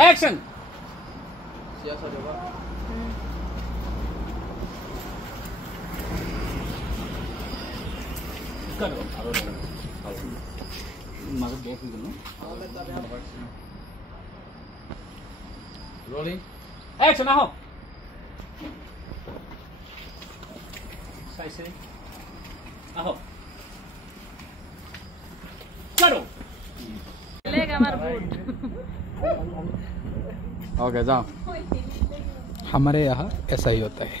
Action. Siapa coba? Karo, aro. Maga both is no. Rolling. Action now. Sai sai. Aho. Karo. लेगा हमारा boot okay जाओ हमारे यहाँ ऐसा ही होता है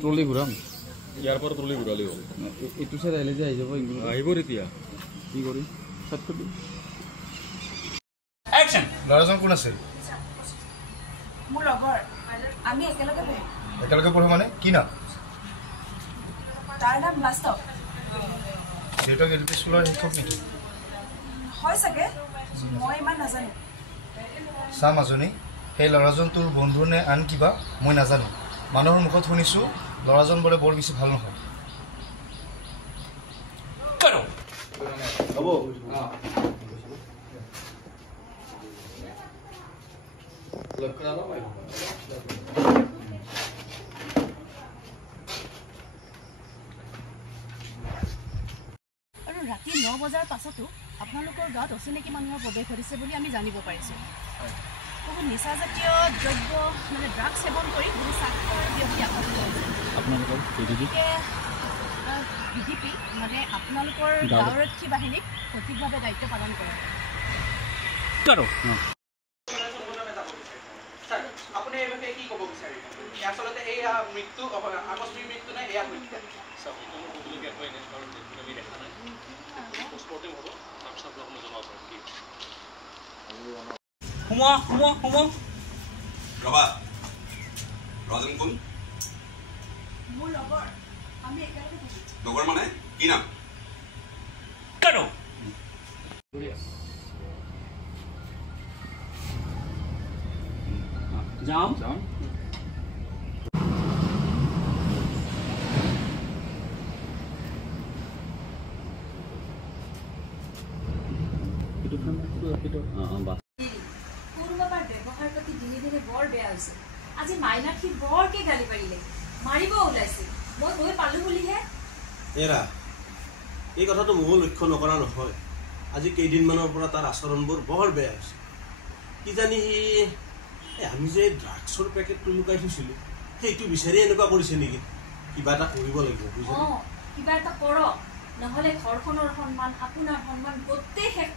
ट्रली घूराम यार पर ट्रली घूराली हो इटू से रहले जे आइजो আহিব এতিয়া কি করি সাত করি Action. লৰাজন কোন আছে মোৰ লগৰ আমি একেলগে পঢ়ো একেলগে পঢ়ো মানে কি নাম তাৰ নাম বাস্তৱ দেউতাক এলপি স্কুলৰ শিক্ষক নেকি হয় চাগে মই ইমান নাজানো চা মাজনী সেই ল'ৰাজন তোৰ বন্ধু নে আন কিবা মই নাজানো মানুহৰ মুখত শুনিছোঁ ল'ৰাজন বোলে বৰ বেছি ভাল নহয় Karo. হ'ব আৰু ৰাতি 9 বজাৰ পাছতো আপোনালোকৰ গাঁৱত অচিনাকি মানুহৰ প্ৰৱেশ ঘটিছে বুলি আমি জানিব পাৰিছোঁ বহুত নিচাজাতীয় দ্ৰব্য মানে ড্ৰাগ সেৱন কৰি বহু স্বাস্থ্যৰ ব্যক্তি আহত হৈছে আপোনালোকৰ বিজেপি মানে আপোনালোকৰ গাঁওৰক্ষী বাহিনীক সঠিকভাৱে দায়িত্ব পালন কৰে Karo. আপুনি এইভাবে কি ক'ব বিচাৰিব আসলতে এই মৃত্যু আকস্মিক মৃত্যু নাই এয়া হত্যা Humo. Raba. Rajan kun? মোৰ লগৰ আমি একেলগে থাকি Dogar mane? Ki naam? Karo. Jump. পূৰ্ববাৰ ব্যৱহাৰ প্ৰতি দিনে দিনে বৰ বেয়া হৈছে আজি মাইনাক্ষী বৰকে গালি পাৰিলে মাৰিব ওলাইছে মই গৈ পালো বুলিহে এৰা এই কথাটো ময়ো লক্ষ্য নকৰা নহয় আজি কেইদিনমানৰ পৰা তাৰ আচৰণবোৰ বৰ বেয়া হৈছে কি জানি আমি যে ড্ৰাগছৰ পেকেটটো লুকাই থৈছিলোঁ সেইটো বিচাৰি এনেকুৱা কৰিছে নেকি কিবা এটা কৰিব লাগিব কিবা এটা কৰক নহ'লে ঘৰখনৰ সন্মান আপোনাৰ সন্মান গোটেই শেষ